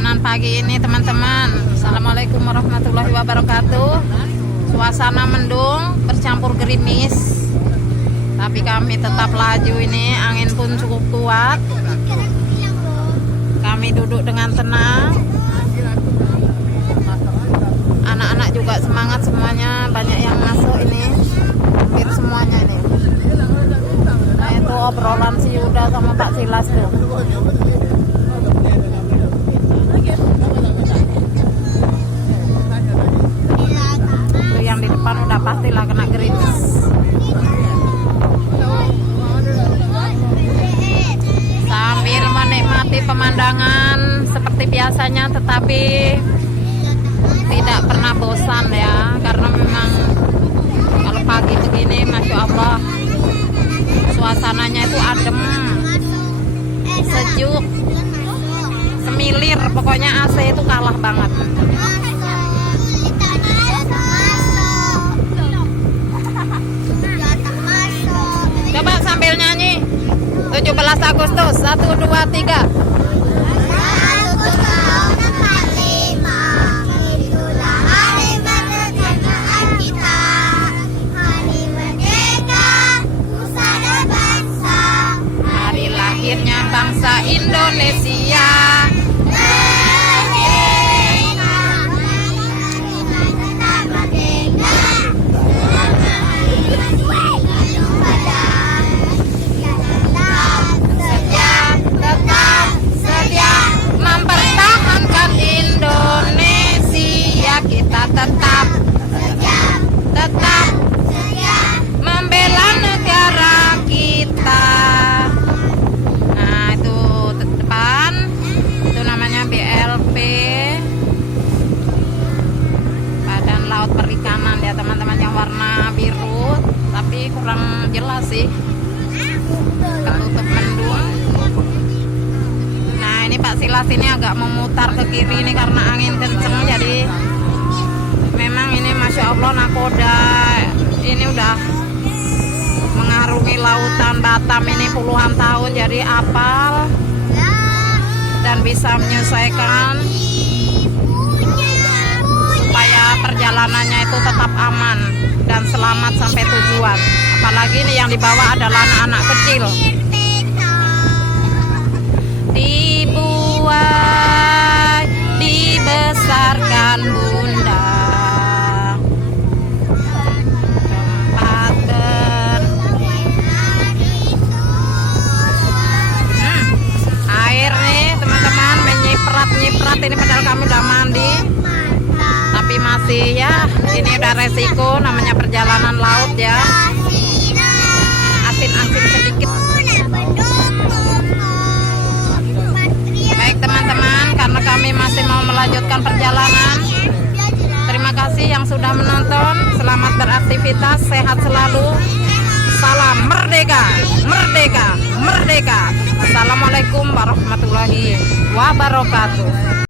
perjalanan pagi ini teman-teman. Assalamualaikum warahmatullahi wabarakatuh. Suasana mendung bercampur gerimis, tapi kami tetap laju ini. Angin pun cukup kuat. Kami duduk dengan tenang. Anak-anak juga semangat semuanya. Banyak yang masuk ini, hampir semuanya ini. Nah itu obrolan si Yuda sama Pak Silas tuh. Itu yang di depan udah pastilah kena gerimis. Sambil menikmati pemandangan seperti biasanya, tetapi tidak pernah bosan ya, karena memang kalau pagi begini Masya Allah suasananya itu adem, sejuk, semilir, pokoknya AC itu kalah banget. Coba sambil nyanyi 17 Agustus 1, 2, 3. Akhirnya bangsa Indonesia sedia mempertahankan Indonesia. Kita tetap membela negara kita. Badan Laut Perikanan ya teman-teman, yang warna biru tapi kurang jelas sih, ketutup mendung. Nah ini Pak Silas ini agak memutar ke kiri ini karena angin kenceng, jadi memang ini Masya Allah nakoda ini udah mengarungi lautan Batam ini puluhan tahun, jadi apal dan bisa menyesuaikan supaya perjalanannya itu tetap aman dan selamat sampai tujuan. Apalagi ini yang dibawa adalah anak-anak kecil. Dibuai, dibesarkan Bunda, tempat air nih teman-teman menyiprat ini, padahal kami udah mandi, tapi masih ya ini udah resiko, namanya perjalanan laut ya, asin-asin sedikit. Baik teman-teman, karena kami masih mau melanjutkan perjalanan, terima kasih yang sudah menonton. Selamat beraktivitas, sehat selalu. Salam merdeka, merdeka, merdeka. Assalamualaikum warahmatullahi wabarakatuh.